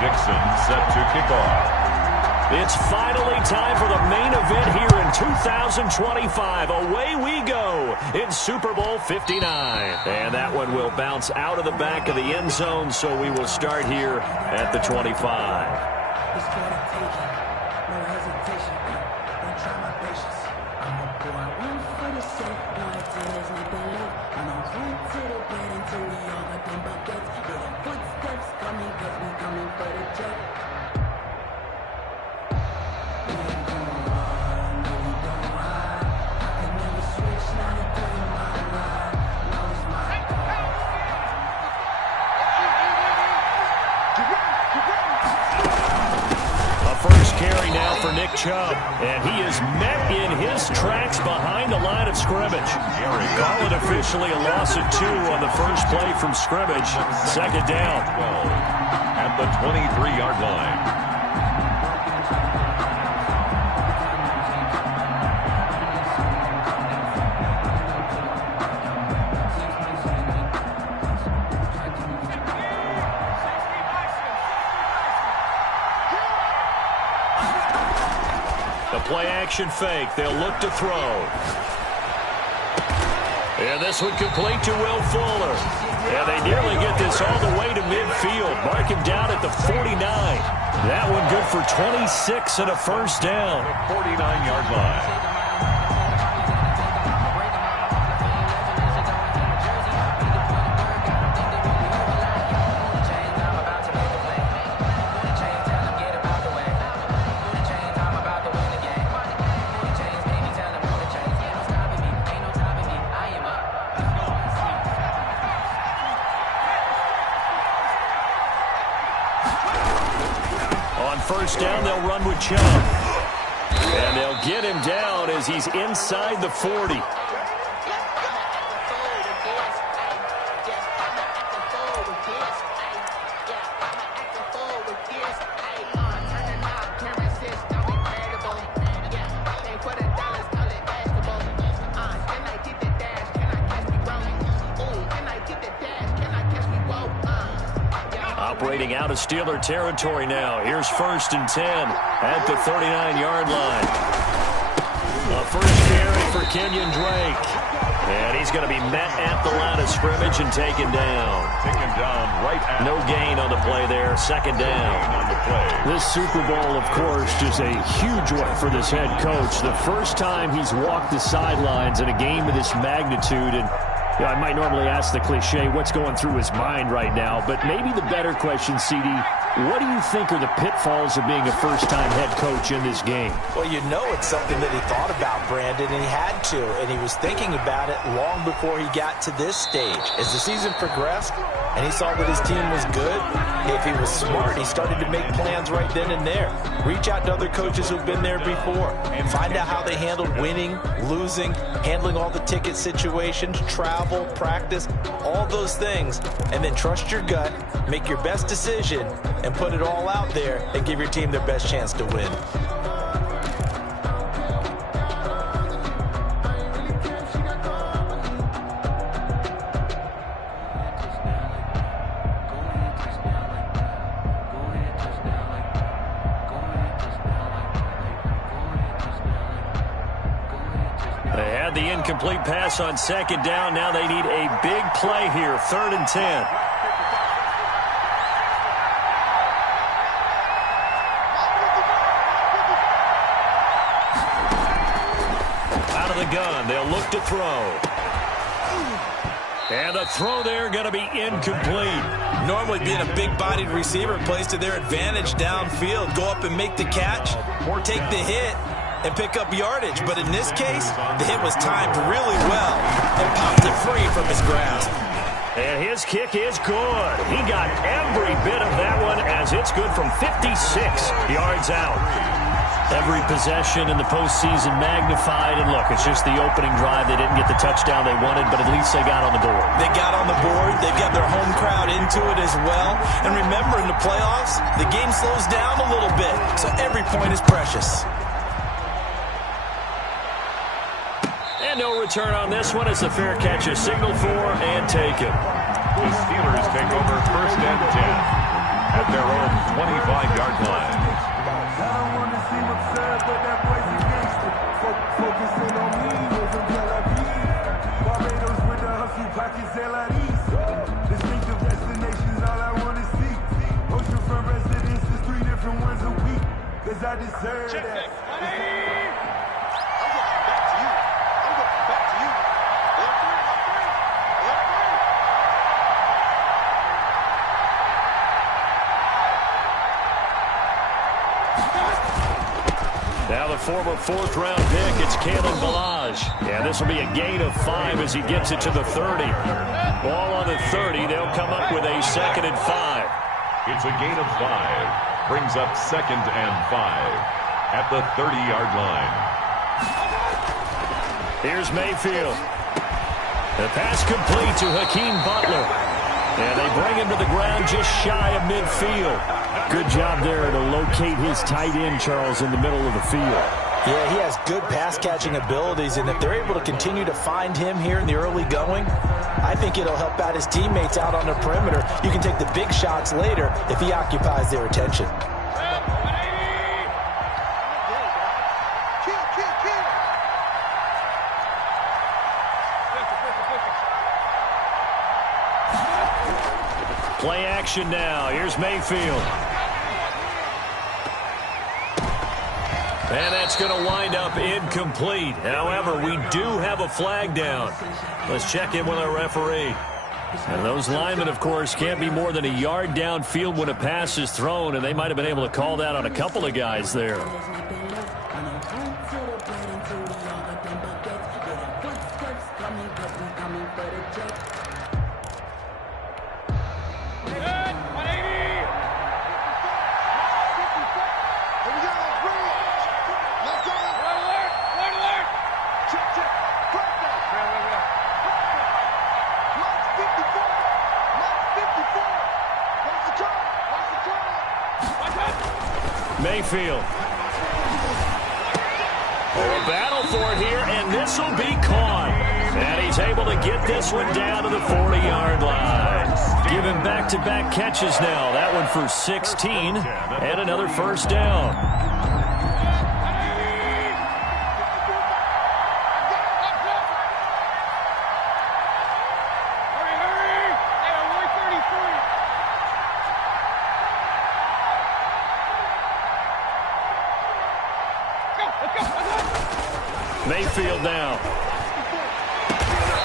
Dixon set to kick off. It's finally time for the main event here in 2025. Away we go in Super Bowl 59. And that one will bounce out of the back of the end zone, so we will start here at the 25. For Nick Chubb, and he is met in his tracks behind the line of scrimmage. Call it officially a loss of 2 on the first play from scrimmage. Second down. 12 at the 23-yard line. Play action fake. They'll look to throw. And this one complete to Will Fuller. And they nearly get this all the way to midfield. Mark him down at the 49. That one good for 26 and a first down. 49-yard line. First down, they'll run with Chubb. And they'll get him down as he's inside the 40. Operating out of Steeler territory now. Here's first and 10 at the 39-yard line. A first carry for Kenyon Drake. And he's going to be met at the line of scrimmage and taken down. Taken down right at. No gain on the play there. Second down. On the play. This Super Bowl, of course, just a huge one for this head coach. The first time he's walked the sidelines in a game of this magnitude. And I might normally ask the cliche, what's going through his mind right now? But maybe the better question, CD, what do you think are the pitfalls of being a first-time head coach in this game? Well, you know it's something that he thought about, Brandon, and he had to. And he was thinking about it long before he got to this stage. As the season progressed and he saw that his team was good, if he was smart, he started to make plans right then and there. Reach out to other coaches who've been there before and find out how they handled winning, losing, handling all the ticket situations, travel, practice, all those things, and then trust your gut, make your best decision, and put it all out there and give your team their best chance to win. They had the incomplete pass on second down. Now they need a big play here, 3rd and 10. Out of the gun, they'll look to throw. And the throw there going to be incomplete. Normally being a big-bodied receiver plays to their advantage downfield. Go up and make the catch or take the hit and pick up yardage. But in this case, the hit was timed really well and popped it free from his grasp. And his kick is good. He got every bit of that one as it's good from 56 yards out. Every possession in the postseason magnified. And look, it's just the opening drive. They didn't get the touchdown they wanted, but at least they got on the board. They got on the board. They've got their home crowd into it as well. And remember, in the playoffs, the game slows down a little bit, so every point is precious. And no return on this one as the fair catch is signaled for and taken. The Steelers take over 1st and 10 at their own 25-yard line. I don't want to seem absurd, but that boy's a gangster. Focusing on me, from Tel Aviv. Barbados with the hustle pockets, LIDs. Distinctive destinations, all I want to see. Oceanfront residences, 3 different ones a week. Cause I deserve that. Now the former 4th-round pick, it's Kalen Ballage. Yeah, this will be a gain of 5 as he gets it to the 30. Ball on the 30. They'll come up with a 2nd and 5. It's a gain of 5. Brings up 2nd and 5 at the 30-yard line. Here's Mayfield. The pass complete to Hakeem Butler. And they bring him to the ground just shy of midfield. Good job there to locate his tight end, Charles, in the middle of the field. Yeah, he has good pass-catching abilities, and if they're able to continue to find him here in the early going, I think it'll help out his teammates out on the perimeter. You can take the big shots later if he occupies their attention. Play action now. Here's Mayfield. And that's going to wind up incomplete. However, we do have a flag down. Let's check in with our referee. And those linemen, of course, can't be more than a yard downfield when a pass is thrown, and they might have been able to call that on a couple of guys there. Mayfield. A battle for it here, and this will be caught. And he's able to get this one down to the 40-yard line. Giving back-to-back catches now. That one for 16 and another first down. Mayfield now.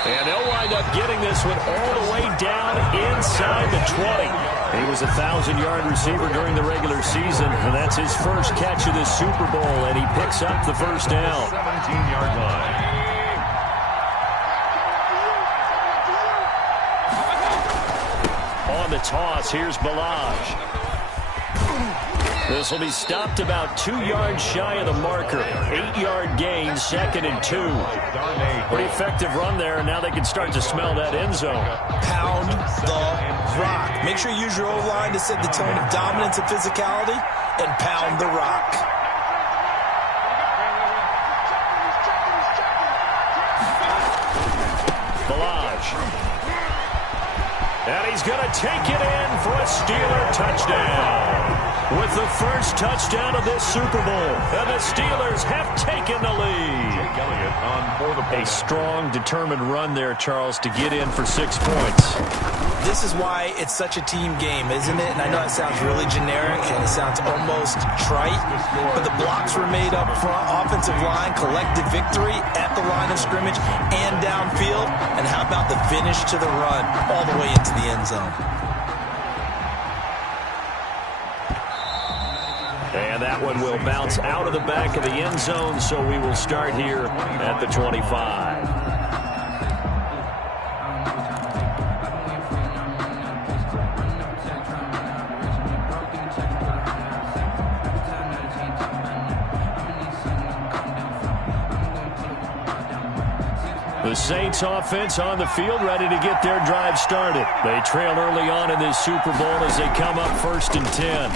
And they'll wind up getting this one all the way down inside the 20. He was a 1,000-yard receiver during the regular season, and that's his first catch of this Super Bowl, and he picks up the first down. 17-yard line. On the toss, here's Ballage. This will be stopped about 2 yards shy of the marker. 8-yard gain, 2nd and 2. Pretty effective run there, and now they can start to smell that end zone. Pound the rock. Make sure you use your O-line to set the tone of dominance and physicality, and pound the rock. Ballage. And he's going to take it in for a Steeler touchdown. With the first touchdown of this Super Bowl, and the Steelers have taken the lead. A strong, determined run there, Charles, to get in for 6 points. This is why it's such a team game, isn't it? And I know it sounds really generic, and it sounds almost trite, but the blocks were made up front, offensive line, collective victory at the line of scrimmage and downfield. And how about the finish to the run all the way into the end zone? And that one will bounce out of the back of the end zone, so we will start here at the 25. The Saints offense on the field, ready to get their drive started. They trail early on in this Super Bowl as they come up 1st and 10.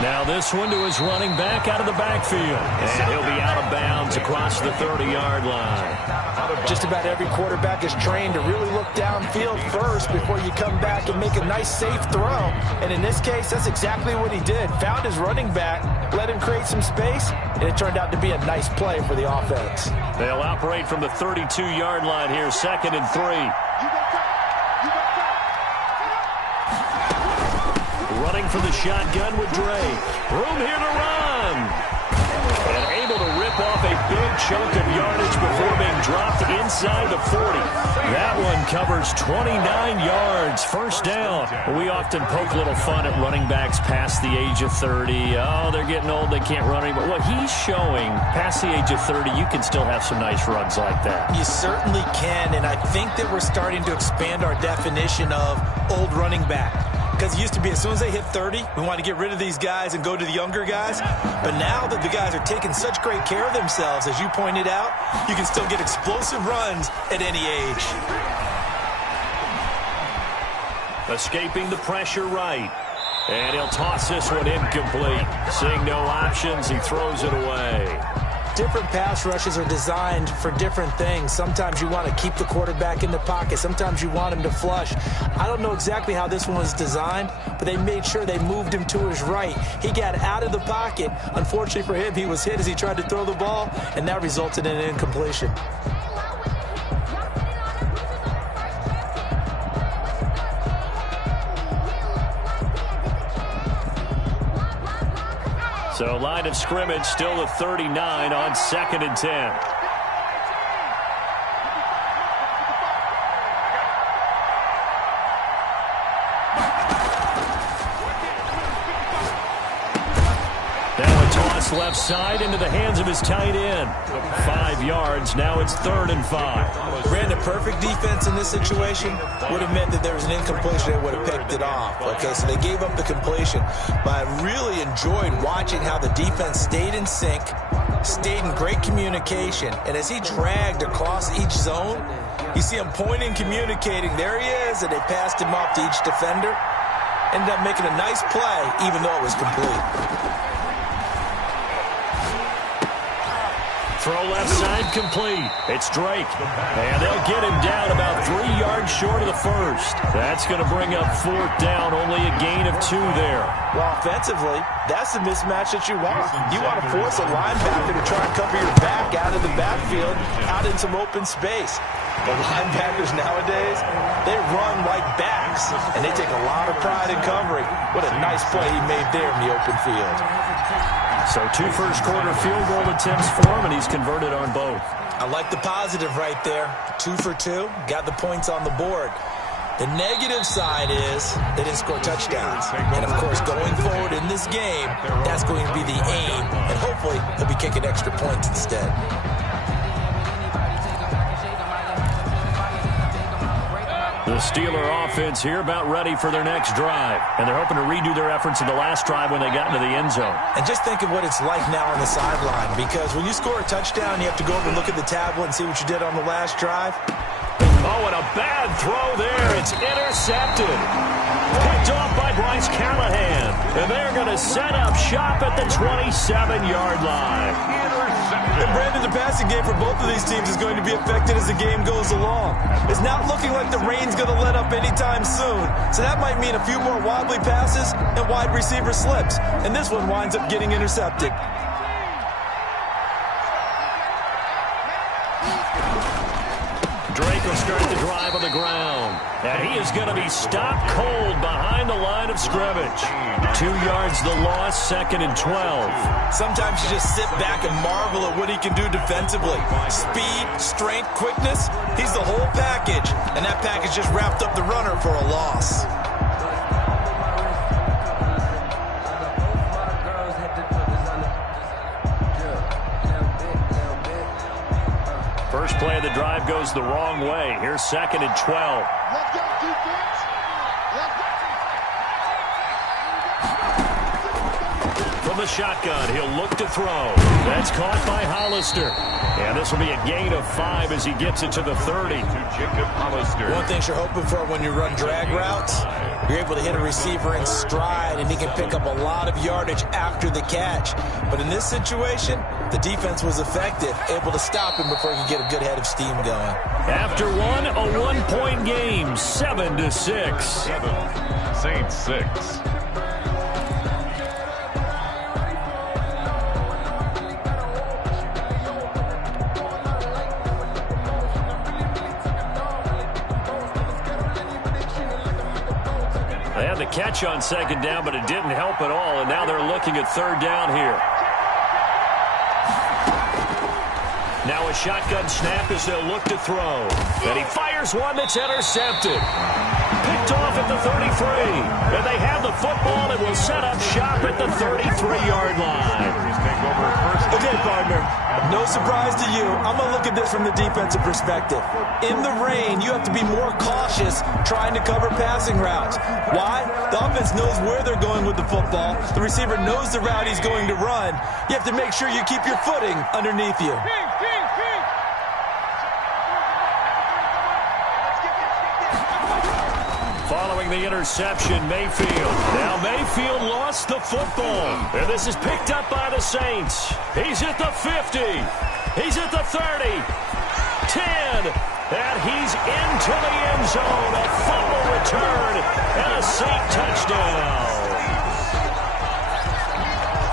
Now this one to his running back out of the backfield. And he'll be out of bounds across the 30-yard line. Just about every quarterback is trained to really look downfield first before you come back and make a nice, safe throw. And in this case, that's exactly what he did. Found his running back, let him create some space, and it turned out to be a nice play for the offense. They'll operate from the 32-yard line here, 2nd and 3. Running for the shotgun with Dre. Room here to run. And able to rip off a big chunk of yardage before being dropped inside the 40. That one covers 29 yards. First down. We often poke a little fun at running backs past the age of 30. Oh, they're getting old. They can't run anymore. Well, he's showing past the age of 30, you can still have some nice runs like that. You certainly can, and I think that we're starting to expand our definition of old running back. Because it used to be as soon as they hit 30, we want to get rid of these guys and go to the younger guys. But now that the guys are taking such great care of themselves, as you pointed out, you can still get explosive runs at any age. Escaping the pressure right. And he'll toss this one incomplete. Seeing no options, he throws it away. Different pass rushes are designed for different things. Sometimes you want to keep the quarterback in the pocket. Sometimes you want him to flush. I don't know exactly how this one was designed, but they made sure they moved him to his right. He got out of the pocket. Unfortunately for him, he was hit as he tried to throw the ball, and that resulted in an incompletion. So line of scrimmage still the 39 on 2nd and 10. Now a toss left side into the hands of his tight end. 5 yards. Now it's 3rd and 5. Brandon, perfect defense in this situation would have meant that there was an incompletion. They would have picked it off. Okay, so they gave up the completion. But I really enjoyed watching how the defense stayed in sync, stayed in great communication. And as he dragged across each zone, you see him pointing, communicating. There he is, and they passed him off to each defender. Ended up making a nice play, even though it was complete. Throw left side complete. It's Drake. And they'll get him down about 3 yards short of the first. That's going to bring up 4th down. Only a gain of 2 there. Well, offensively, that's the mismatch that you want. You want to force a linebacker to try and cover your back out of the backfield, out in some open space. But linebackers nowadays, they run like backs, and they take a lot of pride in covering. What a nice play he made there in the open field. So 2 first-quarter field goal attempts for him, and he's converted on both. I like the positive right there. 2 for 2, got the points on the board. The negative side is they didn't score touchdowns. And, of course, going forward in this game, that's going to be the aim. And hopefully he'll be kicking extra points instead. The Steeler offense here about ready for their next drive. And they're hoping to redo their efforts in the last drive when they got into the end zone. And just think of what it's like now on the sideline. Because when you score a touchdown, you have to go over and look at the tablet and see what you did on the last drive. Oh, and a bad throw there. It's intercepted. Picked off by Bryce Callahan. And they're going to set up shop at the 27-yard line. And Brandon, the passing game for both of these teams is going to be affected as the game goes along. It's not looking like the rain's going to let up anytime soon. So that might mean a few more wobbly passes and wide receiver slips. And this one winds up getting intercepted. Drake will start the drive on the ground. And he is going to be stopped cold behind the line of scrimmage. 2 yards the loss, 2nd and 12. Sometimes you just sit back and marvel at what he can do defensively. Speed, strength, quickness, he's the whole package. And that package just wrapped up the runner for a loss. First play of the drive goes the wrong way. Here's 2nd and 12. Let's go, defense. Let's go. from the shotgun. He'll look to throw. That's caught by Hollister. And this will be a gain of 5 as he gets it to the 30. To Jacob Hollister. One thing you're hoping for when you run drag routes, you're able to hit a receiver in stride, and he can pick up a lot of yardage after the catch. But in this situation, the defense was effective, able to stop him before he could get a good head of steam going. After one, a one-point game, 7-6. 7. Saints 6. They had the catch on second down, but it didn't help at all, and now they're looking at third down here. Now a shotgun snap as they'll look to throw. And he fires one that's intercepted. Picked off at the 33. And they have the football and will set up shop at the 33-yard line. Okay, partner, no surprise to you. I'm going to look at this from the defensive perspective. In the rain, you have to be more cautious trying to cover passing routes. Why? The offense knows where they're going with the football. The receiver knows the route he's going to run. You have to make sure you keep your footing underneath you. Following the interception, Mayfield. Now Mayfield lost the football. And this is picked up by the Saints. He's at the 50. He's at the 30. 10. And he's into the end zone. A fumble return and a Saint touchdown.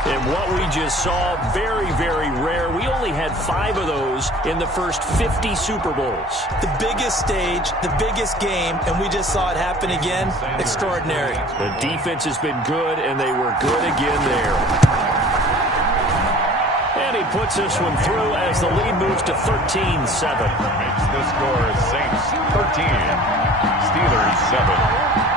And what we just saw, very, very rare. We only had 5 of those in the first 50 Super Bowls. The biggest stage, the biggest game, and we just saw it happen again. Extraordinary. The defense has been good, and they were good again there. And he puts this one through as the lead moves to 13-7. Makes the score Saints 13, Steelers 7.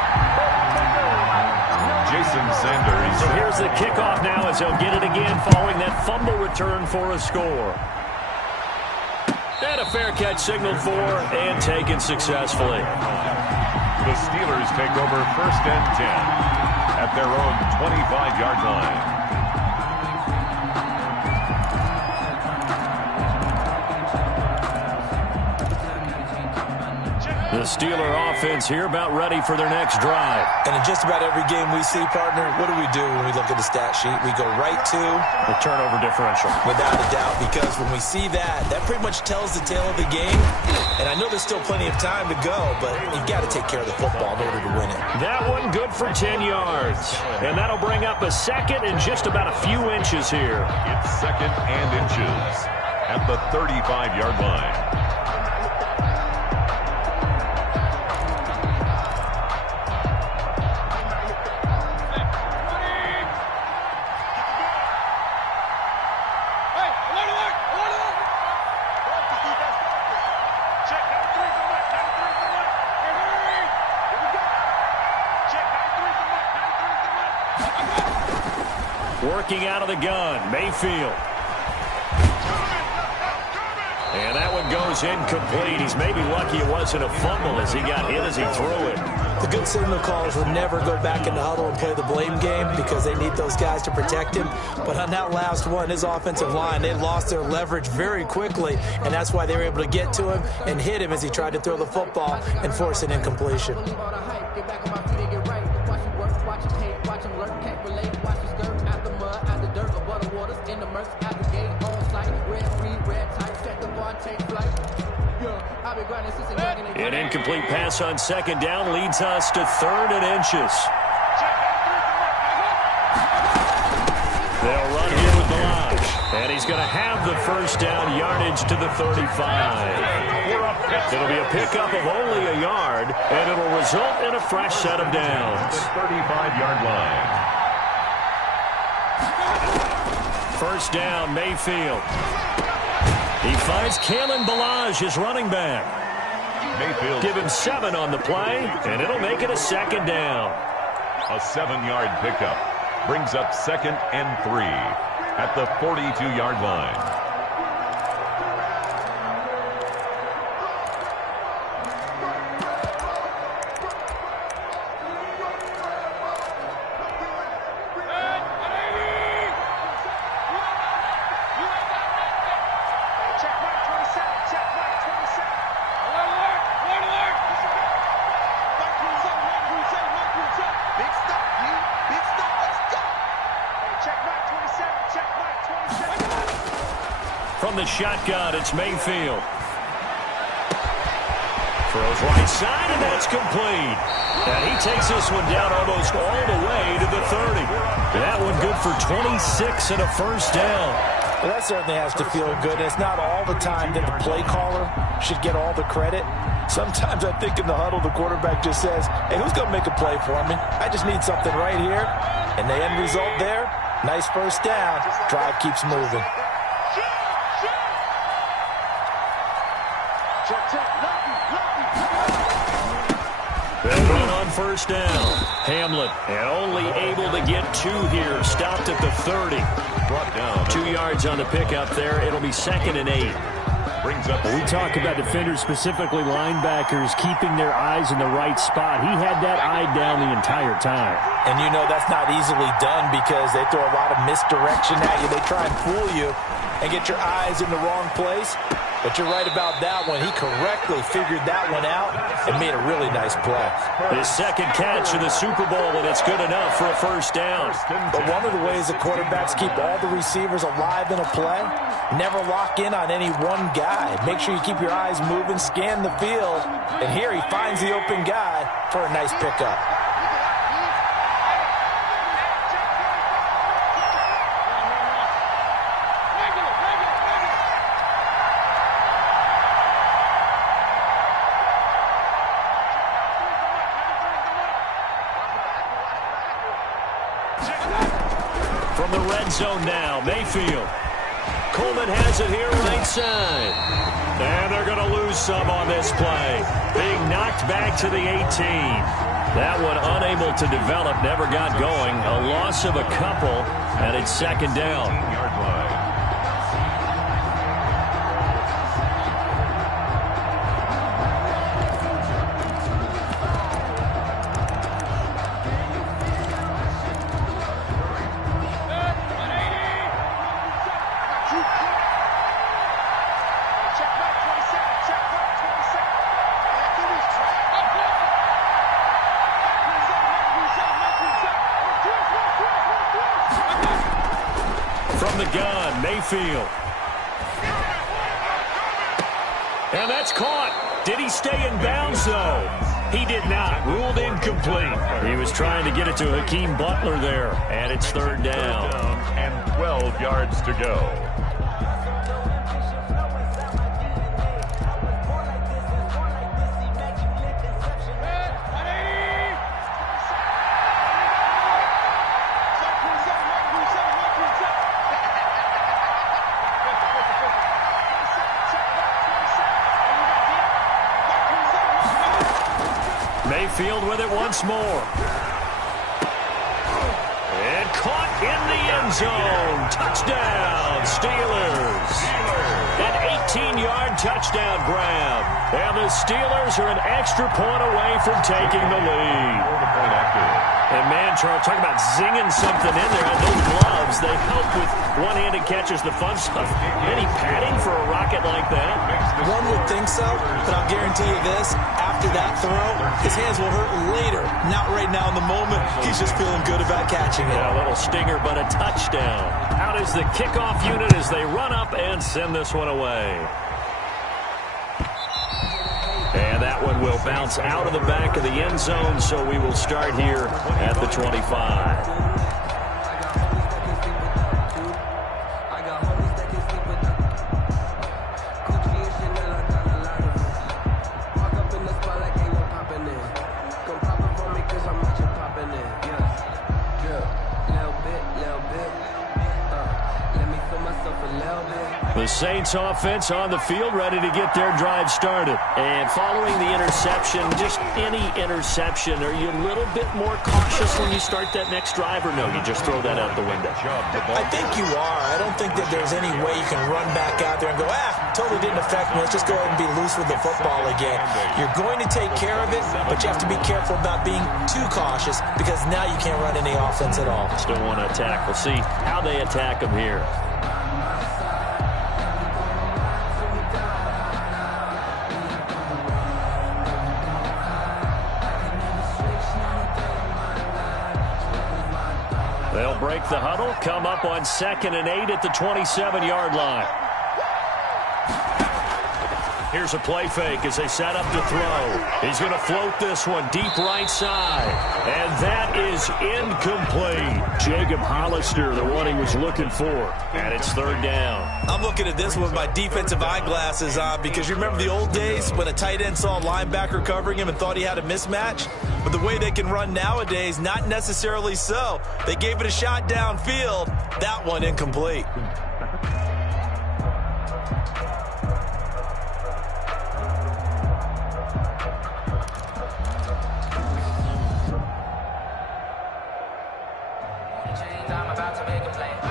Jason Sanders. So here's the kickoff now as he'll get it again following that fumble return for a score. And a fair catch signaled for and taken successfully. The Steelers take over 1st and 10 at their own 25-yard line. The Steeler offense here about ready for their next drive. And in just about every game we see, partner, what do we do when we look at the stat sheet? We go right to the turnover differential. Without a doubt, because when we see that, that pretty much tells the tale of the game. And I know there's still plenty of time to go, but you've got to take care of the football in order to win it. That one good for 10 yards. And that'll bring up a second and just about a few inches here. It's 2nd and inches at the 35-yard line. Working out of the gun, Mayfield. And that one goes incomplete. He's maybe lucky it wasn't a fumble as he got hit as he threw it. The good signal callers would never go back in the huddle and play the blame game because they need those guys to protect him. But on that last one, his offensive line, they lost their leverage very quickly, and that's why they were able to get to him and hit him as he tried to throw the football and force an incompletion. An incomplete pass on second down leads us to 3rd and inches. They'll run here with Balaj. And he's going to have the first down yardage to the 35. It'll be a pickup of only a yard, and it'll result in a fresh set of downs. 35-yard line. First down, Mayfield. He finds Kalen Balaj, his running back. Mayfield. Give him 7 on the play, and it'll make it a 2nd down. A 7-yard pickup brings up 2nd and 3 at the 42-yard line. From the shotgun, it's Mayfield. Throws right side, and that's complete. And he takes this one down almost all the way to the 30. That one good for 26 and a first down. Well, that certainly has to feel good. It's not all the time that the play caller should get all the credit. Sometimes I think in the huddle, the quarterback just says, hey, who's going to make a play for me? I just need something right here. And the end result there, nice first down. Drive keeps moving. They'll run on first down. Hamlin, and only able to get 2 here. Stopped at the 30. Brought down. 2 yards on the pickup there. It'll be 2nd and 8. Brings up. We talk about defenders, specifically linebackers, keeping their eyes in the right spot. He had that eye down the entire time. And you know that's not easily done because they throw a lot of misdirection at you. They try and fool you and get your eyes in the wrong place. But you're right about that one. He correctly figured that one out and made a really nice play. His second catch in the Super Bowl, and it's good enough for a first down. But one of the ways that quarterbacks keep all the receivers alive in a play, never lock in on any one guy. Make sure you keep your eyes moving, scan the field. And here he finds the open guy for a nice pickup. From the red zone now, Mayfield. Coleman has it here right side. And they're going to lose some on this play. Being knocked back to the 18. That one unable to develop, never got going. A loss of a couple, and it's 2nd down. 15-yard line. From the gun, Mayfield. And that's caught. Did he stay in bounds, though? He did not. Ruled incomplete. He was trying to get it to Hakeem Butler there. And it's 3rd down. And 12 yards to go. Mayfield with it once more. And caught in the end zone. Touchdown, Steelers. An 18-yard touchdown grab. And the Steelers are an extra point away from taking the lead. And man, Charles, talk about zinging something in there. And those gloves, they help with one-handed catches, the fun stuff. Any padding for a rocket like that? One would think so, but I'll guarantee you this. After that throw, his hands will hurt later. Not right now in the moment. He's just feeling good about catching it. Yeah, a little stinger, but a touchdown. Out is the kickoff unit as they run up and send this one away. And that one will bounce out of the back of the end zone, so we will start here at the 25. The Saints offense on the field, ready to get their drive started. And following the interception, just any interception, are you a little bit more cautious when you start that next drive, or no, you just throw that out the window? I think you are. I don't think that there's any way you can run back out there and go, totally didn't affect me. Let's just go ahead and be loose with the football again. You're going to take care of it, but you have to be careful about being too cautious because now you can't run any offense at all. Still want to attack. We'll see how they attack them here. They'll break the huddle, come up on 2nd and 8 at the 27-yard line. Here's a play fake as they set up to throw. He's going to float this one deep right side. And that is incomplete. Jacob Hollister, the one he was looking for. And it's third down. I'm looking at this with my defensive eyeglasses on because you remember the old days when a tight end saw a linebacker covering him and thought he had a mismatch? But the way they can run nowadays, not necessarily so. They gave it a shot downfield. That one incomplete.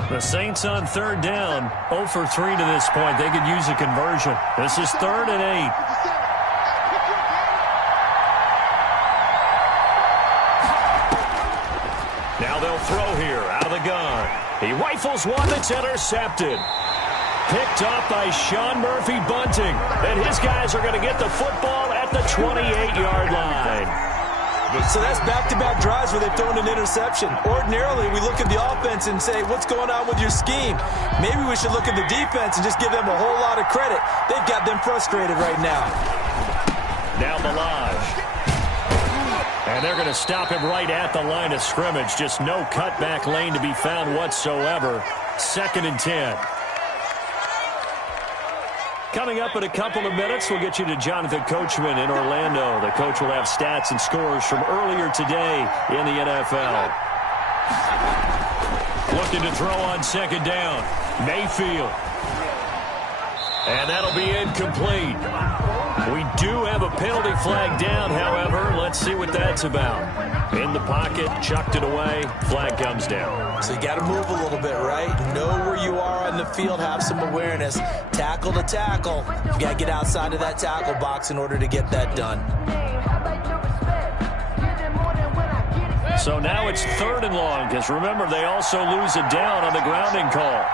The Saints on third down, 0 for 3 to this point. They could use a conversion. This is 3rd and 8. Now they'll throw here out of the gun. He rifles one that's intercepted. Picked off by Sean Murphy Bunting. And his guys are going to get the football at the 28-yard line. So that's back-to-back drives where they've thrown an interception. Ordinarily, we look at the offense and say, what's going on with your scheme? Maybe we should look at the defense and just give them a whole lot of credit. They've got them frustrated right now. Now Balaj. And they're going to stop him right at the line of scrimmage. Just no cutback lane to be found whatsoever. 2nd and 10. Coming up in a couple of minutes, we'll get you to Jonathan Coachman in Orlando. The coach will have stats and scores from earlier today in the NFL. Looking to throw on 2nd down. Mayfield. And that'll be incomplete. We do have a penalty flag down, however. Let's see what that's about. In the pocket, chucked it away, flag comes down. So you got to move a little bit, right? Know where you are on the field, have some awareness. Tackle to tackle. You got to get outside of that tackle box in order to get that done. So now it's 3rd and long, because remember, they also lose it down on the grounding call.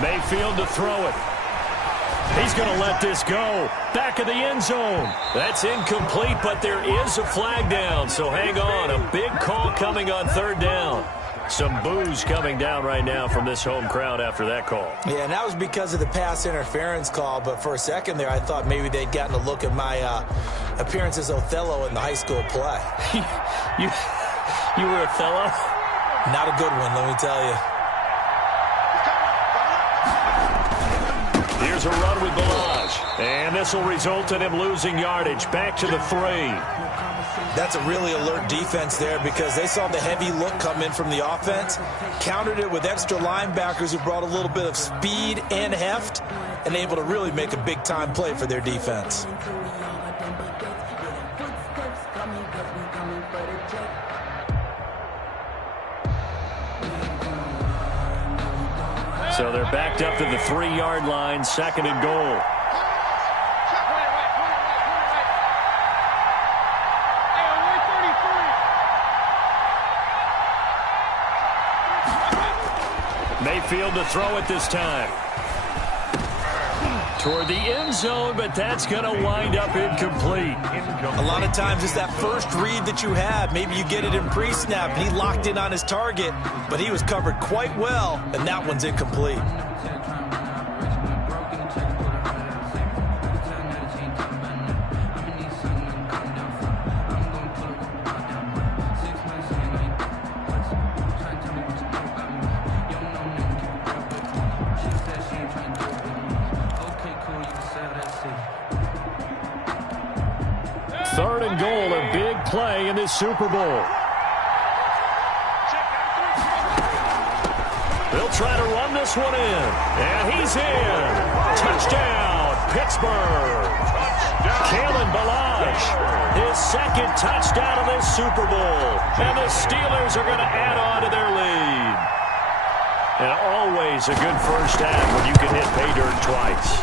Mayfield to throw it. He's going to let this go. Back of the end zone. That's incomplete, but there is a flag down, so hang on. A big call coming on 3rd down. Some boos coming down right now from this home crowd after that call. Yeah, and that was because of the pass interference call, but for a second there I thought maybe they'd gotten a look at my appearance as Othello in the high school play. You were Othello? Not a good one, let me tell you. Here's a run with Balaj. And this will result in him losing yardage. Back to the 3. That's a really alert defense there because they saw the heavy look come in from the offense, countered it with extra linebackers who brought a little bit of speed and heft, and able to really make a big-time play for their defense. So they're backed up to the 3-yard line, 2nd and goal. Mayfield to throw it this time. Toward the end zone, but that's going to wind up incomplete. A lot of times it's that first read that you have. Maybe you get it in pre-snap, and he locked in on his target, but he was covered quite well, and that one's incomplete. Third and goal, a big play in this Super Bowl. They'll try to run this one in, and he's in. Touchdown, Pittsburgh. Kalen Balaj, his 2nd touchdown of this Super Bowl, and the Steelers are going to add on to their lead. And always a good first half when you can hit pay dirt twice.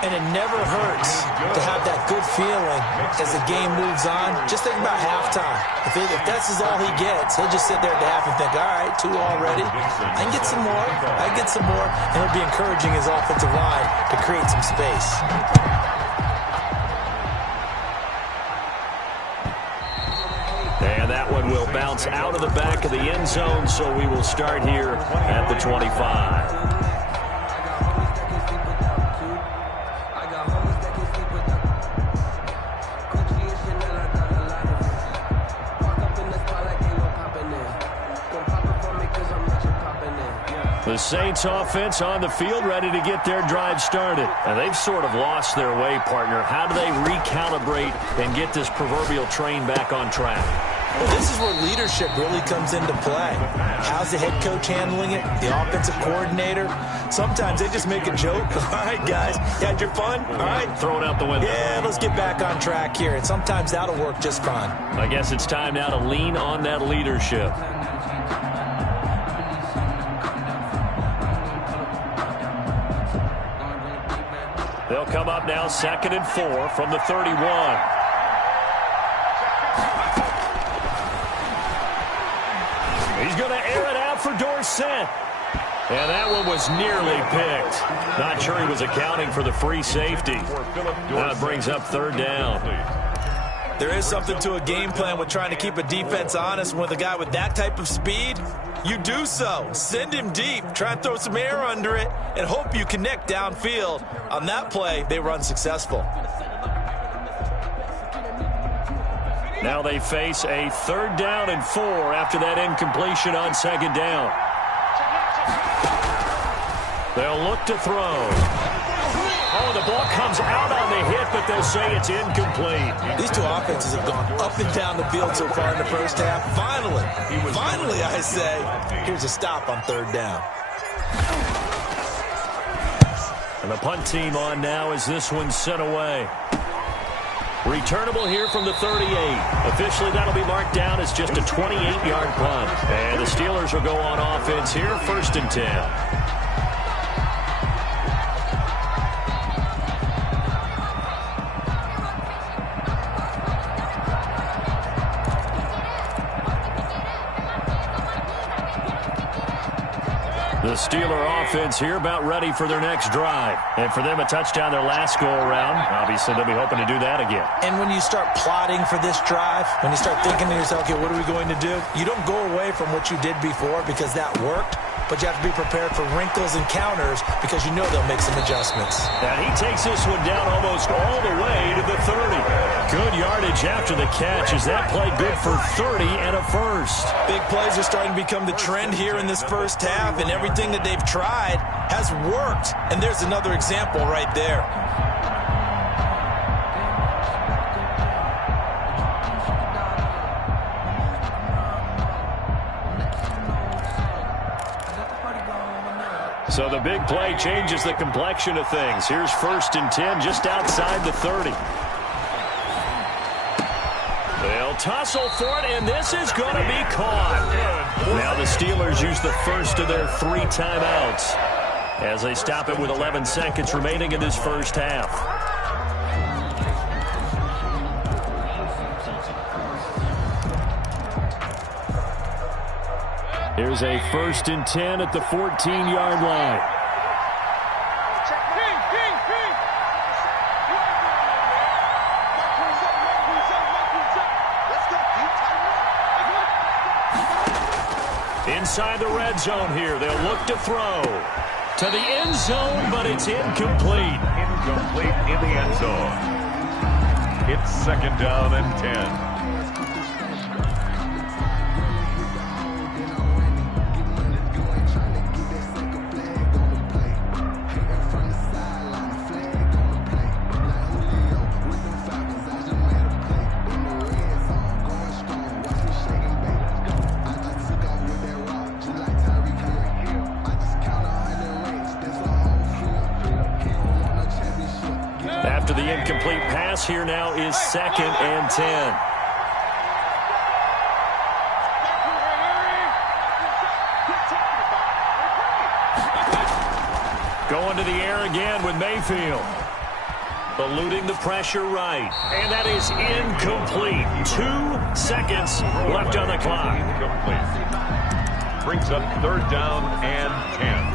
And it never hurts to have that good feeling as the game moves on. Just think about halftime. If this is all he gets, he'll just sit there at the half and think, all right, 2 already. I can get some more. I can get some more. And he'll be encouraging his offensive line to create some space. And And that one will bounce out of the back of the end zone, so we will start here at the 25. The Saints offense on the field, ready to get their drive started. And they've sort of lost their way, partner. How do they recalibrate and get this proverbial train back on track? Well, this is where leadership really comes into play. How's the head coach handling it? The offensive coordinator? Sometimes they just make a joke. All right, guys, you had your fun? All right. Throw it out the window. Yeah, let's get back on track here. And sometimes that'll work just fine. I guess it's time now to lean on that leadership. They'll come up now 2nd and 4 from the 31. He's going to air it out for Dorsett. And that one was nearly picked. Not sure he was accounting for the free safety. That brings up 3rd down. There is something to a game plan with trying to keep a defense honest. With a guy with that type of speed, you do so. Send him deep. Try and throw some air under it and hope you connect downfield. On that play, they were unsuccessful. Now they face a 3rd down and 4 after that incompletion on 2nd down. They'll look to throw. Oh, the ball comes out on the hit, but they'll say it's incomplete. These two offenses have gone up and down the field so far in the first half. Finally, I say, here's a stop on 3rd down. And the punt team on now as this one's sent away. Returnable here from the 38. Officially, that'll be marked down as just a 28-yard punt. And the Steelers will go on offense here, 1st and 10. The Steeler offense here about ready for their next drive. And for them, a touchdown their last go-around. Obviously, they'll be hoping to do that again. And when you start plotting for this drive, when you start thinking to yourself, okay, what are we going to do? You don't go away from what you did before because that worked, but you have to be prepared for wrinkles and counters because you know they'll make some adjustments. And he takes this one down almost all the way to the 30. Good yardage after the catch. Is that play good for 30 and a first? Big plays are starting to become the trend here in this first half, and everything that they've tried has worked. And there's another example right there. So the big play changes the complexion of things. Here's 1st and 10 just outside the 30. They'll tussle for it, and this is going to be caught. Now the Steelers use the first of their 3 timeouts as they stop it with 11 seconds remaining in this first half. Here's a 1st and 10 at the 14-yard line. Inside the red zone here. They'll look to throw to the end zone, but it's incomplete. Incomplete in the end zone. It's 2nd down and 10. After the incomplete pass, here now is 2nd and 10. Going to the air again with Mayfield. Eluding the pressure right. And that is incomplete. 2 seconds left on the clock. Incomplete. Brings up 3rd down and 10.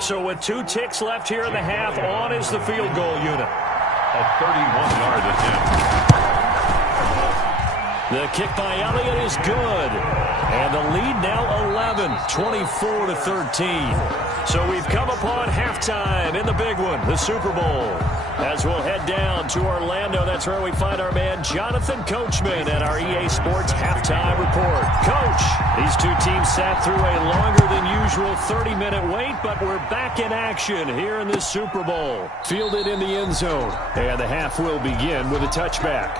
So with 2 ticks left here in the half, on is the field goal unit. A 31-yard attempt. The kick by Elliott is good. And the lead now 11, 24-13. So we've come upon halftime in the big one, the Super Bowl. As we'll head down to Orlando, that's where we find our man Jonathan Coachman at our EA Sports Halftime Report. Coach, these two teams sat through a longer than usual 30-minute wait, but we're back in action here in this Super Bowl. Fielded in the end zone, and the half will begin with a touchback.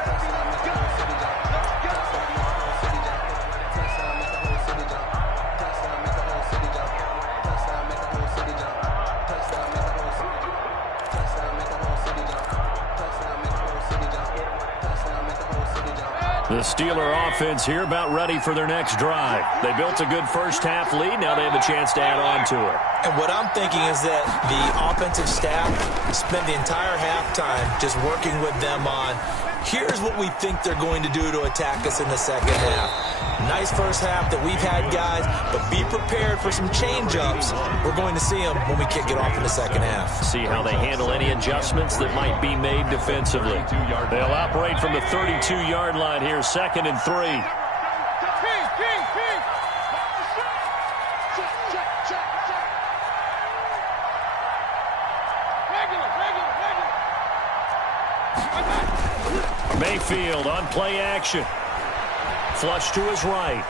The Steeler offense here about ready for their next drive. They built a good first-half lead. Now they have a chance to add on to it. And what I'm thinking is that the offensive staff spent the entire halftime just working with them on, here's what we think they're going to do to attack us in the second half. Nice first half that we've had, guys, but be prepared for some change-ups. We're going to see them when we kick it off in the second half. See how they handle any adjustments that might be made defensively. They'll operate from the 32-yard line here, 2nd and 3. Mayfield on play action. Flush to his right.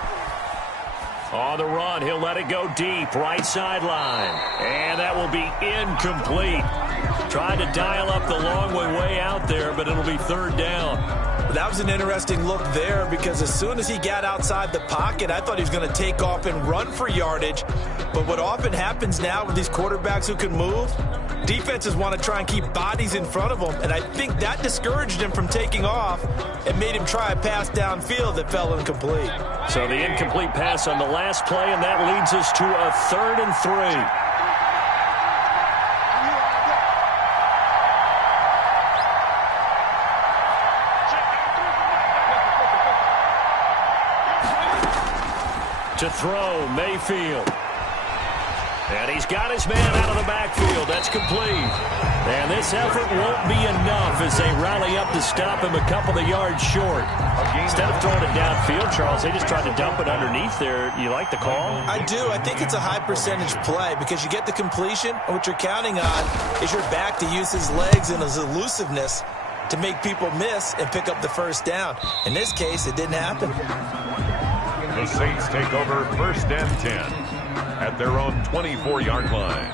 On the run, he'll let it go deep, right sideline. And that will be incomplete. Tried to dial up the long way out there, but it'll be 3rd down. That was an interesting look there because as soon as he got outside the pocket, I thought he was going to take off and run for yardage. But what often happens now with these quarterbacks who can move, defenses want to try and keep bodies in front of them, and I think that discouraged him from taking off and made him try a pass downfield that fell incomplete. So the incomplete pass on the last play, and that leads us to a 3rd and 3. To throw, Mayfield. And he's got his man out of the backfield. That's complete. And this effort won't be enough as they rally up to stop him a couple of yards short. Instead of throwing it downfield, Charles, they just tried to dump it underneath there. You like the call? I do. I think it's a high percentage play because you get the completion, and what you're counting on is your back to use his legs and his elusiveness to make people miss and pick up the first down. In this case, it didn't happen. The Saints take over 1st and 10 at their own 24-yard line.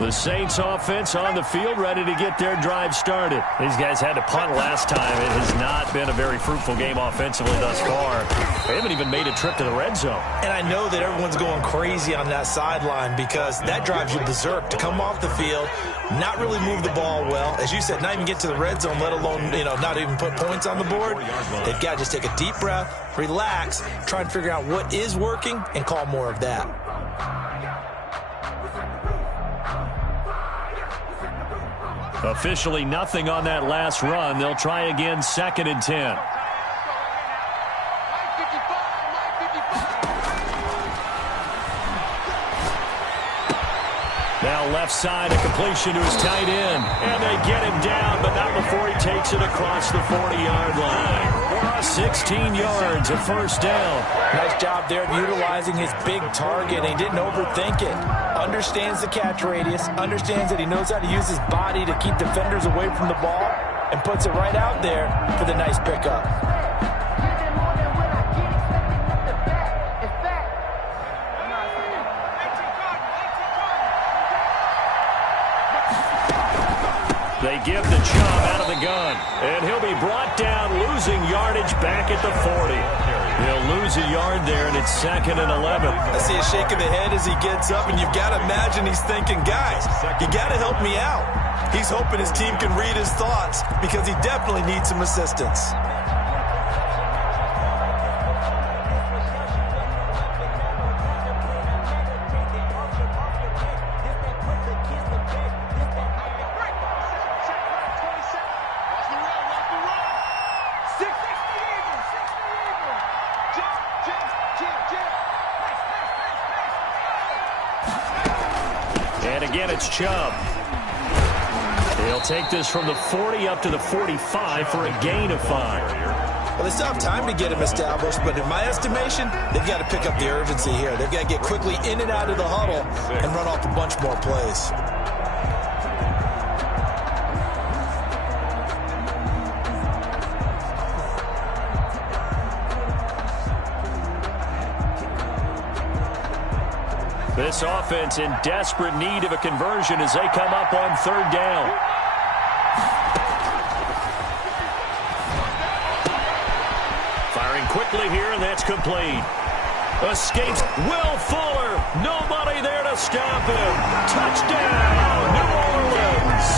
The Saints offense on the field ready to get their drive started. These guys had to punt last time. It has not been a very fruitful game offensively thus far. They haven't even made a trip to the red zone. And I know that everyone's going crazy on that sideline because that drives you berserk to come off the field, not really move the ball well. As you said, not even get to the red zone, let alone, not even put points on the board. They've got to just take a deep breath, relax, try and figure out what is working and call more of that. Officially nothing on that last run. They'll try again, 2nd and 10. Now left side, a completion to his tight end. And they get him down, but not before he takes it across the 40-yard line. 16 yards, a 1st down. Nice job there of utilizing his big target. He didn't overthink it. Understands the catch radius, understands that he knows how to use his body to keep defenders away from the ball, and puts it right out there for the nice pickup. They give the job out of the gun, and he'll be brought down, losing yardage back at the 40. He'll lose a yard there, and it's 2nd and 11. I see a shake of the head as he gets up, and you've got to imagine he's thinking, guys, you got to help me out. He's hoping his team can read his thoughts because he definitely needs some assistance. and it's Chubb. He'll take this from the 40 up to the 45 for a gain of 5. Well, they still have time to get him established, but in my estimation, they've got to pick up the urgency here. They've got to get quickly in and out of the huddle and run off a bunch more plays. This offense in desperate need of a conversion as they come up on 3rd down. Firing quickly here, and that's complete. Escapes Will Fuller. Nobody there to stop him. Touchdown, New Orleans.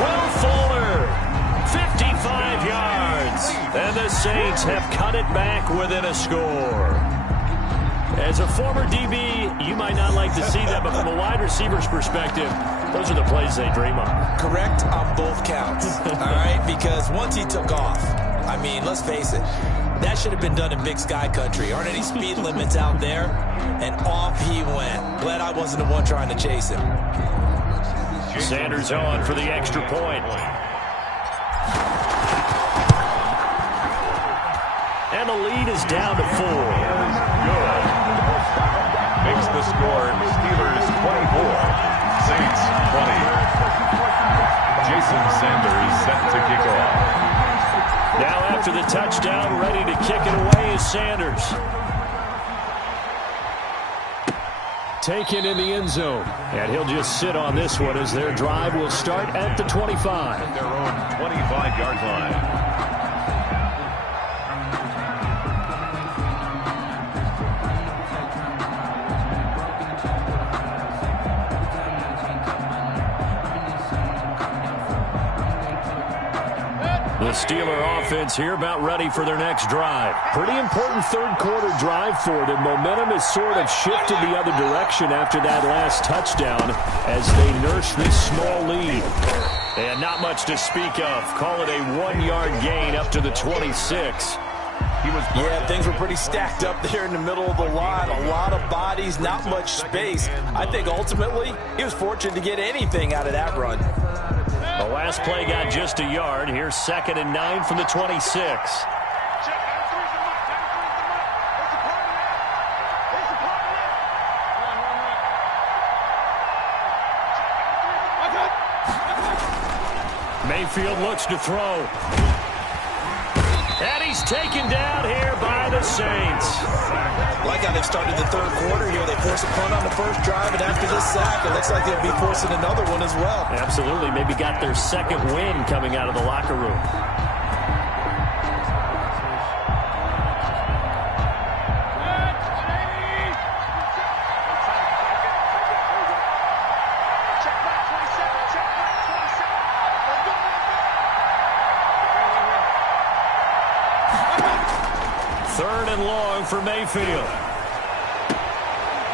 Will Fuller, 55 yards. And the Saints have cut it back within a score. As a former DB, you might not like to see that, but from a wide receiver's perspective, those are the plays they dream of. Correct on both counts, all right? Because once he took off, I mean, let's face it, that should have been done in Big Sky country. Aren't any speed limits out there? And off he went. Glad I wasn't the one trying to chase him. Sanders on for the extra point. And the lead is down to 4. Good. Makes the score Steelers 24, Saints 20. Jason Sanders set to kick off. Now after the touchdown, ready to kick it away is Sanders. Taken in the end zone. And he'll just sit on this one as their drive will start at the 25. At their own 25-yard line. The Steeler offense here about ready for their next drive. Pretty important 3rd quarter drive for them. Momentum has sort of shifted the other direction after that last touchdown as they nurse this small lead. And not much to speak of. Call it a 1-yard gain up to the 26. Yeah, things were pretty stacked up there in the middle of the lot. A lot of bodies, not much space. I think ultimately he was fortunate to get anything out of that run. The last play got just a yard. Here's 2nd and 9 from the 26. Mayfield looks to throw. And he's taken down here by the Saints. Like how they've started the 3rd quarter here. They force a punt on the first drive, and after this sack, it looks like they'll be forcing another one as well. Absolutely. Maybe got their 2nd win coming out of the locker room. For Mayfield.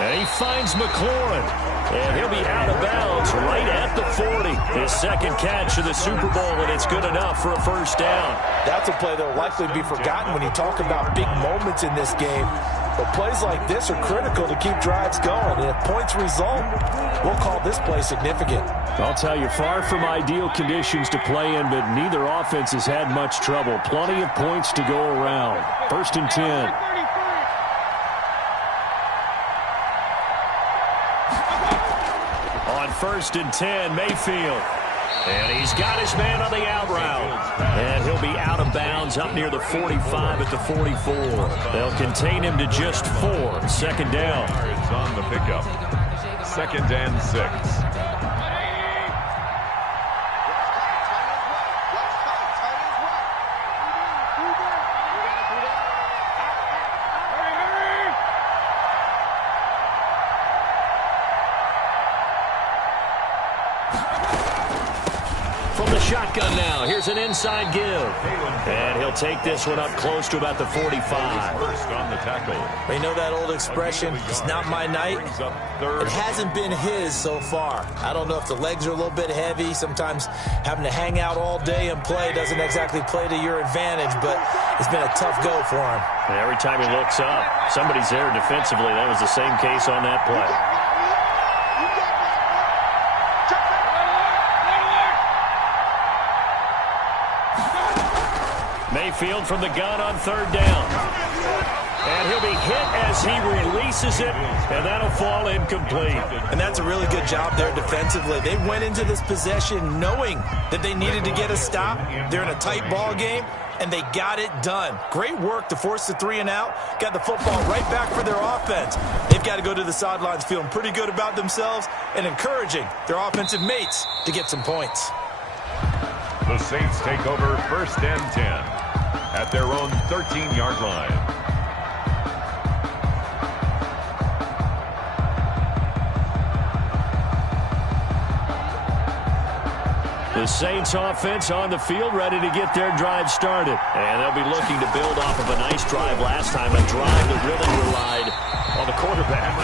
And he finds McLaurin. And he'll be out of bounds right at the 40. His 2nd catch of the Super Bowl, and it's good enough for a 1st down. That's a play that will likely be forgotten when you talk about big moments in this game. But plays like this are critical to keep drives going. And if points result, we'll call this play significant. I'll tell you, far from ideal conditions to play in, but neither offense has had much trouble. Plenty of points to go around. 1st and 10. On 1st and 10, Mayfield. And he's got his man on the out route. And he'll be out of bounds up near the 45 at the 44. They'll contain him to just 4. 2nd down. It's on the pickup. 2nd and 6. Shotgun now. Here's an inside give. And he'll take this one up close to about the 45. First on the tackle. You know that old expression, it's not my night? It hasn't been his so far. I don't know if the legs are a little bit heavy. Sometimes having to hang out all day and play doesn't exactly play to your advantage, but it's been a tough go for him. And every time he looks up, somebody's there defensively. That was the same case on that play. Mayfield from the gun on third down. And he'll be hit as he releases it, and that'll fall incomplete. And that's a really good job there defensively. They went into this possession knowing that they needed to get a stop. They're in a tight ball game, and they got it done. Great work to force the 3 and out. Got the football right back for their offense. They've got to go to the sidelines feeling pretty good about themselves and encouraging their offensive mates to get some points. The Saints take over 1st and 10 at their own 13-yard line. The Saints offense on the field, ready to get their drive started. And they'll be looking to build off of a nice drive last time, a drive that really relied on the quarterback.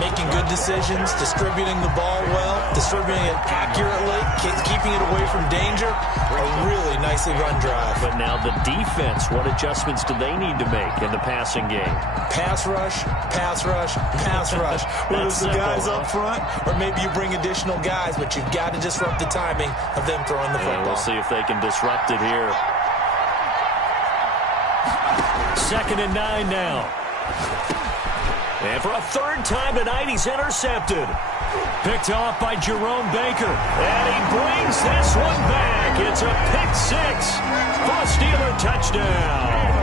Making good decisions, distributing the ball well, distributing it accurately, keeping it away from danger. A really nicely run drive. But now the defense, what adjustments do they need to make in the passing game? Pass rush, pass rush, pass rush. Whether it's the guys up front or maybe you bring additional guys, but you've got to disrupt the timing of them throwing the football. We'll see if they can disrupt it here. 2nd and 9 now. And for a 3rd time tonight, he's intercepted. Picked off by Jerome Baker. And he brings this one back. It's a pick 6 for a Steeler touchdown.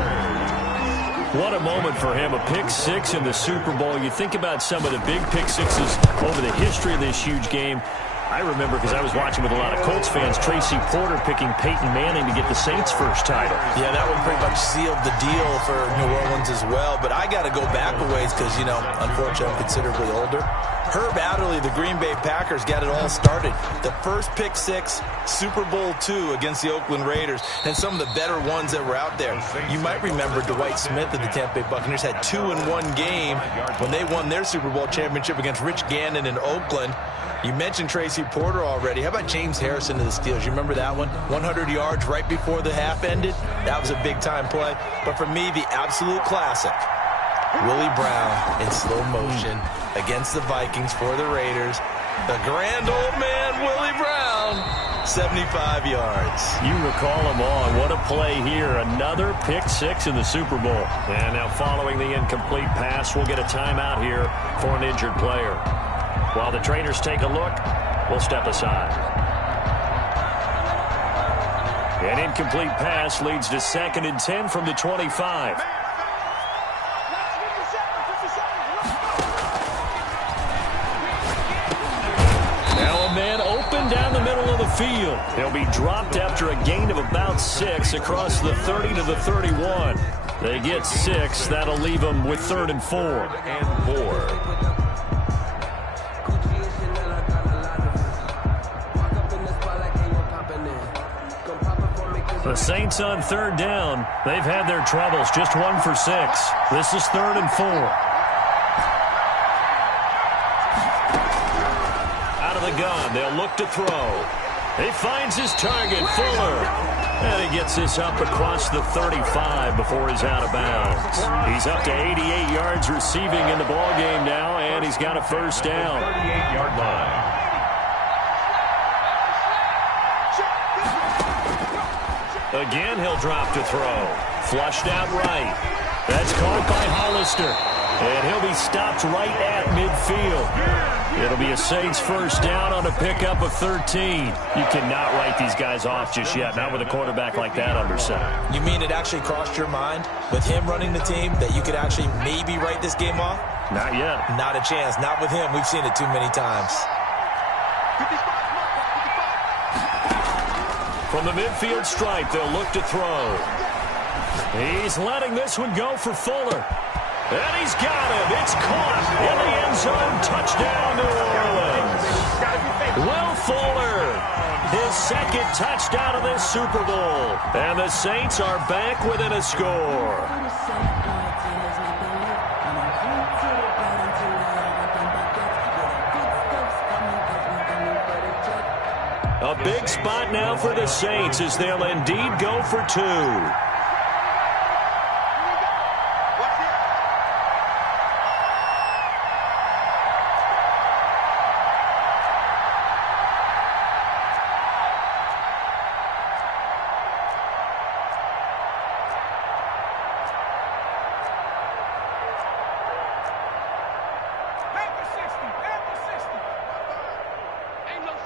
What a moment for him, a pick 6 in the Super Bowl. You think about some of the big pick 6s over the history of this huge game. I remember, because I was watching with a lot of Colts fans, Tracy Porter picking Peyton Manning to get the Saints' first title. Yeah, that one pretty much sealed the deal for New Orleans as well. But I got to go back a ways because, you know, unfortunately I'm considerably older. Herb Adderley, the Green Bay Packers, got it all started. The first pick 6, Super Bowl II against the Oakland Raiders, and some of the better ones that were out there. You might remember Dwight Smith of the Tampa Bay Buccaneers had 2 in one game when they won their Super Bowl championship against Rich Gannon in Oakland. You mentioned Tracy Porter already. How about James Harrison of the Steelers? You remember that one? 100 yards right before the half ended. That was a big-time play. But for me, the absolute classic, Willie Brown in slow motion against the Vikings for the Raiders. The grand old man, Willie Brown, 75 yards. You recall them all. What a play here. Another pick 6 in the Super Bowl. And now following the incomplete pass, we'll get a timeout here for an injured player. While the trainers take a look, we'll step aside. An incomplete pass leads to 2nd and 10 from the 25. Now a man open down the middle of the field. He'll be dropped after a gain of about 6 across the 30 to the 31. They get 6. That'll leave them with 3rd and 4. 3rd and 4. The Saints on 3rd down. They've had their troubles. Just 1 for 6. This is 3rd and 4. Out of the gun. They'll look to throw. He finds his target, Fuller. And he gets this up across the 35 before he's out of bounds. He's up to 88 yards receiving in the ballgame now, and he's got a 1st down. 38-yard line. Again, he'll drop to throw. Flushed out right. That's caught by Hollister. And he'll be stopped right at midfield. It'll be a Saints 1st down on a pickup of 13. You cannot write these guys off just yet, not with a quarterback like that under center. You mean it actually crossed your mind with him running the team that you could actually maybe write this game off? Not yet. Not a chance. Not with him. We've seen it too many times. From the midfield stripe, they'll look to throw. He's letting this one go for Fuller. And he's got him. It's caught in the end zone. Touchdown, New Orleans. Will Fuller, his 2nd touchdown of this Super Bowl. And the Saints are back within a score. A big spot now for the Saints as they'll indeed go for 2.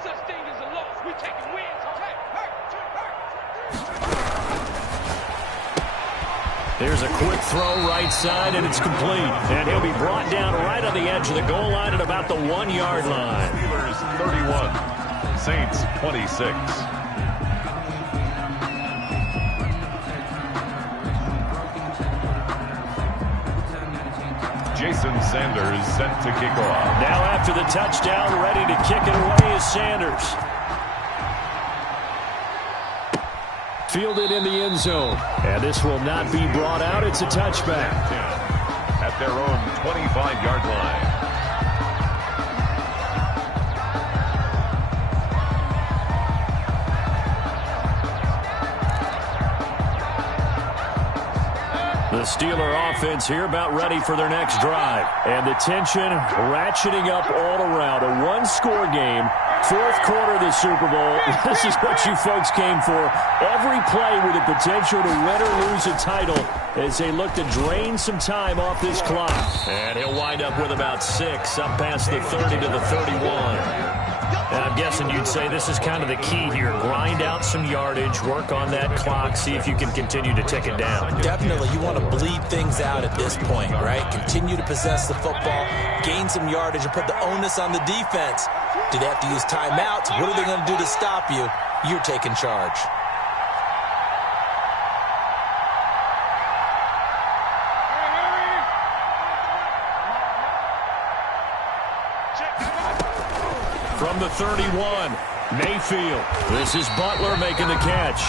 such thing as a loss. We taking wins home. There's a quick throw right side, and it's complete. And he'll be brought down right on the edge of the goal line at about the 1-yard line. Steelers 31, Saints 26. Jason Sanders set to kick off. Now after the touchdown, ready to kick it away is Sanders. Fielded in the end zone. And this will not be brought out. It's a touchback. At their own 25-yard line. The Steeler offense here about ready for their next drive. And the tension ratcheting up all around. A one-score game. Fourth quarter of the Super Bowl. This is what you folks came for. Every play with the potential to win or lose a title as they look to drain some time off this clock. And he'll wind up with about 6 up past the 30 to the 31. And I'm guessing you'd say this is kind of the key here. Grind out some yardage, work on that clock, see if you can continue to tick it down. Definitely. You want to bleed things out at this point, right? Continue to possess the football, gain some yardage, and put the onus on the defense. Do they have to use timeouts? What are they going to do to stop you? You're taking charge. From the 31, Mayfield. This is Butler making the catch.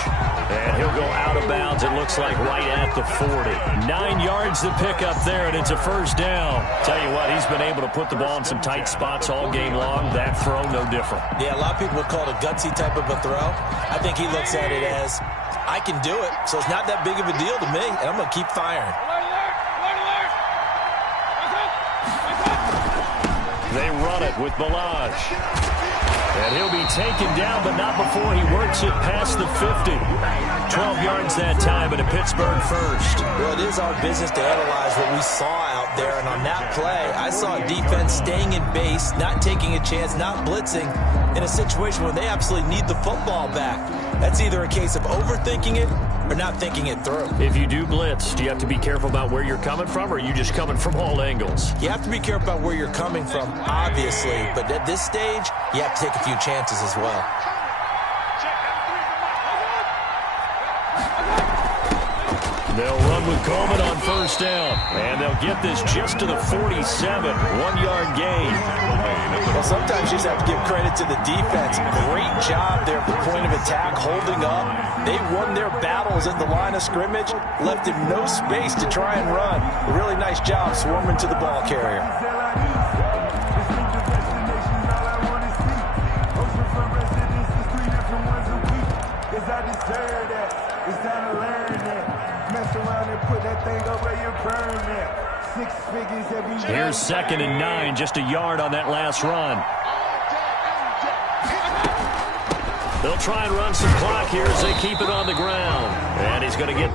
And he'll go out of bounds, it looks like, right at the 40. 9 yards to pick up there, and it's a first down. Tell you what, he's been able to put the ball in some tight spots all game long. That throw, no different. Yeah, a lot of people would call it a gutsy type of a throw. I think he looks at it as, I can do it, so it's not that big of a deal to me, and I'm going to keep firing. They run it with Balaj. And he'll be taken down, but not before he works it past the 50. 12 yards that time, and a Pittsburgh first. Well, it is our business to analyze what we saw out there, and on that play, I saw a defense staying in base, not taking a chance, not blitzing, in a situation where they absolutely need the football back. That's either a case of overthinking it or not thinking it through. If you do blitz, do you have to be careful about where you're coming from, or are you just coming from all angles? You have to be careful about where you're coming from, obviously, but at this stage, you have to take a few chances as well. They'll run with Coleman on first down, and they'll get this just to the 47, 1-yard gain. Well, sometimes you just have to give credit to the defense. Great job there at the point of attack, holding up. They won their battles at the line of scrimmage, left him no space to try and run. A really nice job swarming to the ball carrier. Here's 2nd and 9, just a yard on that last run. They'll try and run some clock here as they keep it on the ground. And he's going to get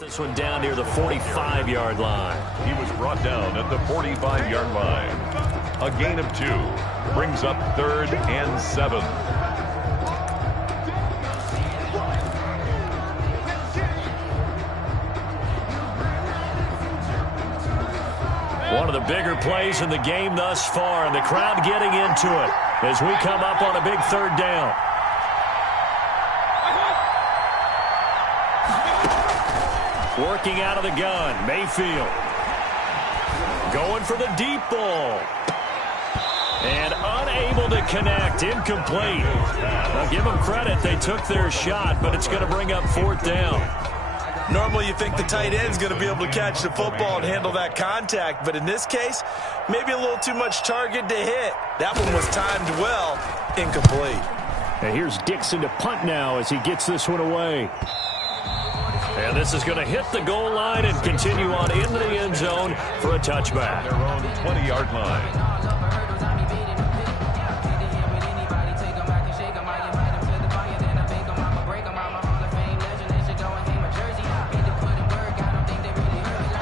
This one down near the 45-yard line. He was brought down at the 45-yard line. A gain of 2 brings up 3rd and 7. One of the bigger plays in the game thus far, and the crowd getting into it as we come up on a big 3rd down. Working out of the gun, Mayfield. Going for the deep ball. And unable to connect, incomplete. I'll give them credit, they took their shot, but it's going to bring up 4th down. Normally you think the tight end's going to be able to catch the football and handle that contact, but in this case, maybe a little too much target to hit. That one was timed well, incomplete. And here's Dixon to punt now as he gets this one away. And this is going to hit the goal line and continue on into the end zone for a touchback. Their own 20-yard line.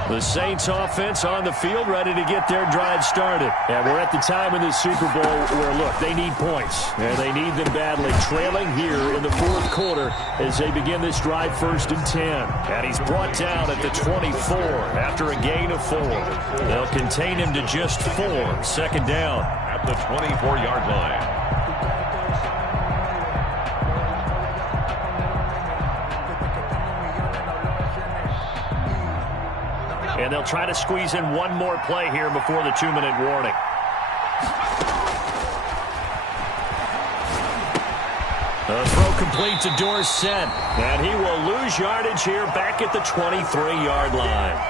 The Saints offense on the field, ready to get their drive started. And we're at the time in the Super Bowl where, look, they need points. And they need them badly, trailing here in the 4th quarter as they begin this drive 1st and 10. And he's brought down at the 24 after a gain of 4. They'll contain him to just 4. 2nd down. At the 24-yard line. And they'll try to squeeze in one more play here before the 2-minute warning. The throw complete to Dorsett. And he will lose yardage here back at the 23-yard line.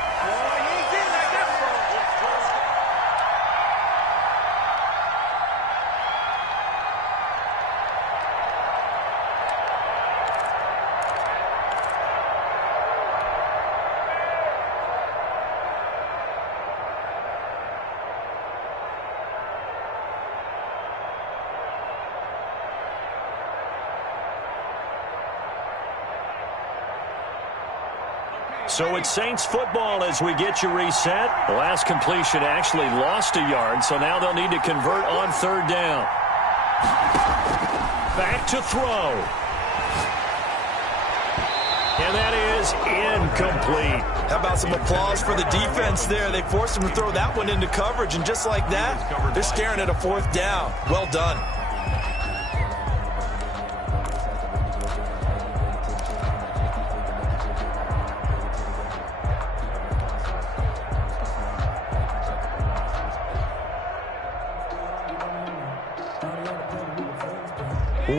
So it's Saints football as we get you reset. The last completion actually lost a yard, so now they'll need to convert on 3rd down. Back to throw. And that is incomplete. How about some applause for the defense there? They forced him to throw that one into coverage, and just like that, they're staring at a 4th down. Well done.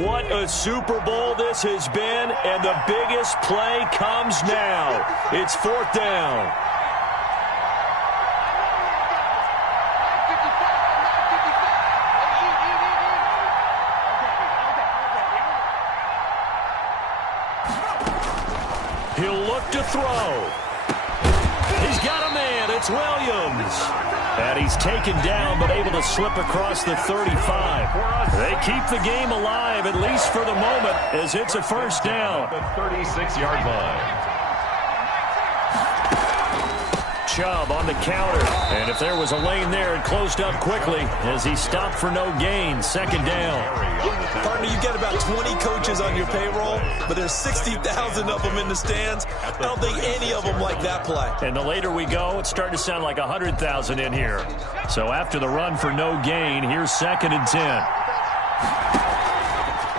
What a Super Bowl this has been, and the biggest play comes now. It's 4th down. He'll look to throw. He's got a man. It's Williams. And he's taken down but able to slip across the 35. They keep the game alive, at least for the moment, as it's a 1st down. The 36-yard line. Chubb on the counter. And if there was a lane there, it closed up quickly as he stopped for no gain. 2nd down. Partner, you get about 20 coaches on your payroll, but there's 60,000 of them in the stands. I don't think any of them like that play. And the later we go, it's starting to sound like 100,000 in here. So after the run for no gain, here's 2nd and 10.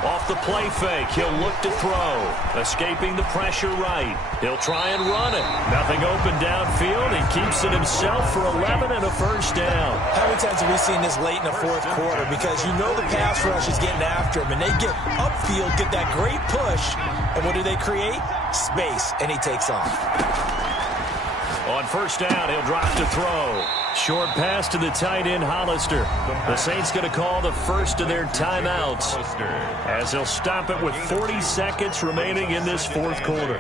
Off the play fake, he'll look to throw. Escaping the pressure right. He'll try and run it. Nothing open downfield. He keeps it himself for 11 and a 1st down. How many times have we seen this late in the 4th quarter? Because you know the pass rush is getting after him, and they get upfield, get that great push, and what do they create? Space, and he takes off. On 1st down, he'll drop to throw. Short pass to the tight end, Hollister. The Saints going to call the first of their timeouts as they'll stop it with 40 seconds remaining in this 4th quarter.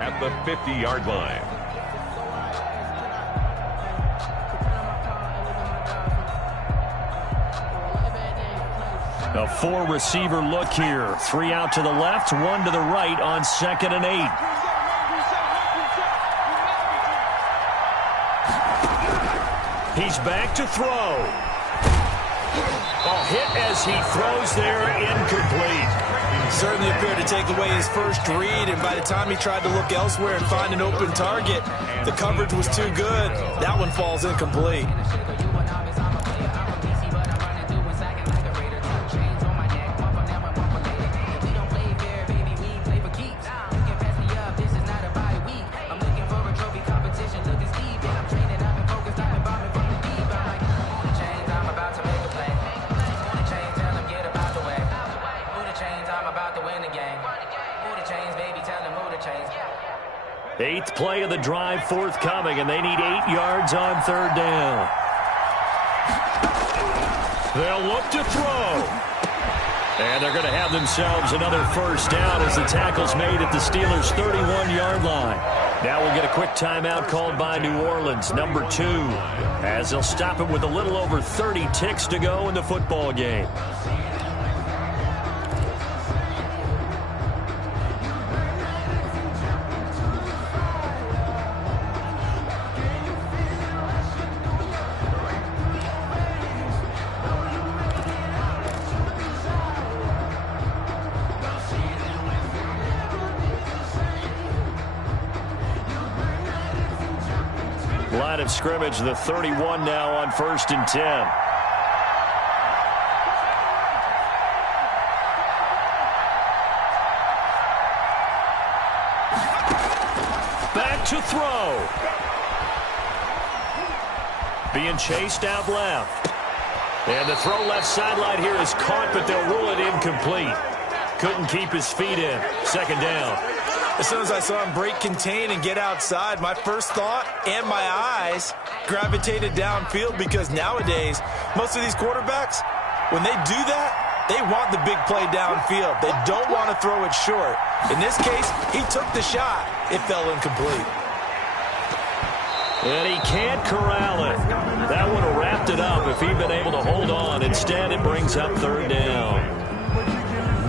At the 50-yard line. A 4-receiver look here. 3 out to the left, 1 to the right on 2nd and 8. He's back to throw. A hit as he throws there, incomplete. Certainly appeared to take away his first read, and by the time he tried to look elsewhere and find an open target, the coverage was too good. That one falls incomplete. Eighth play of the drive forthcoming, and they need 8 yards on third down. They'll look to throw. And they're going to have themselves another first down as the tackle's made at the Steelers' 31-yard line. Now we'll get a quick timeout called by New Orleans, number 2, as they'll stop it with a little over 30 ticks to go in the football game. Line of scrimmage, the 31 now on 1st and 10. Back to throw. Being chased out left. And the throw left sideline here is caught, but they'll rule it incomplete. Couldn't keep his feet in. Second down. As soon as I saw him break contain and get outside, my first thought and my eyes gravitated downfield, because nowadays, most of these quarterbacks, when they do that, they want the big play downfield. They don't want to throw it short. In this case, he took the shot. It fell incomplete. And he can't corral it. That would have wrapped it up if he'd been able to hold on. Instead, it brings up third down.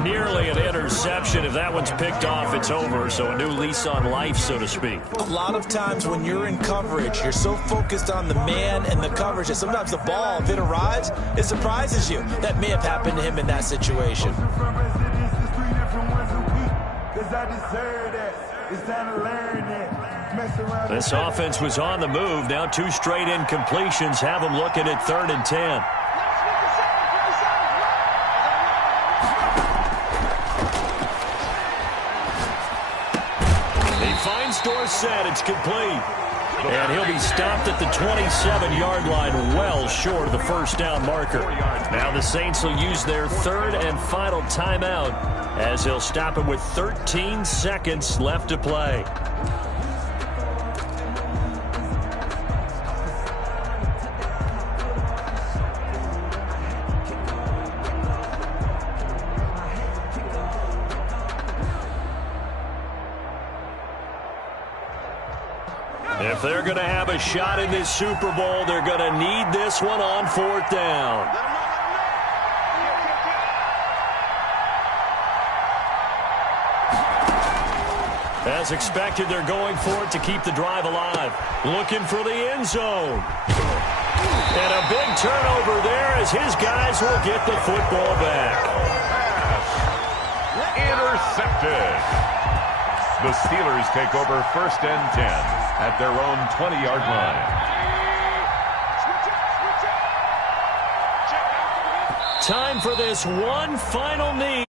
Nearly an interception. If that one's picked off, it's over. So a new lease on life, so to speak. A lot of times when you're in coverage, you're so focused on the man and the coverage that sometimes the ball, if it arrives, it surprises you. That may have happened to him in that situation. This offense was on the move. Now 2 straight incompletions have them looking at 3rd and 10. Finds Dorsett. It's complete. And he'll be stopped at the 27-yard line, well short of the first down marker. Now the Saints will use their 3rd and final timeout as they'll stop it with 13 seconds left to play. If they're going to have a shot in this Super Bowl, they're going to need this one on 4th down. As expected, they're going for it to keep the drive alive. Looking for the end zone. And a big turnover there as his guys will get the football back. Intercepted. The Steelers take over 1st and 10 at their own 20-yard line. Time for this one final knee.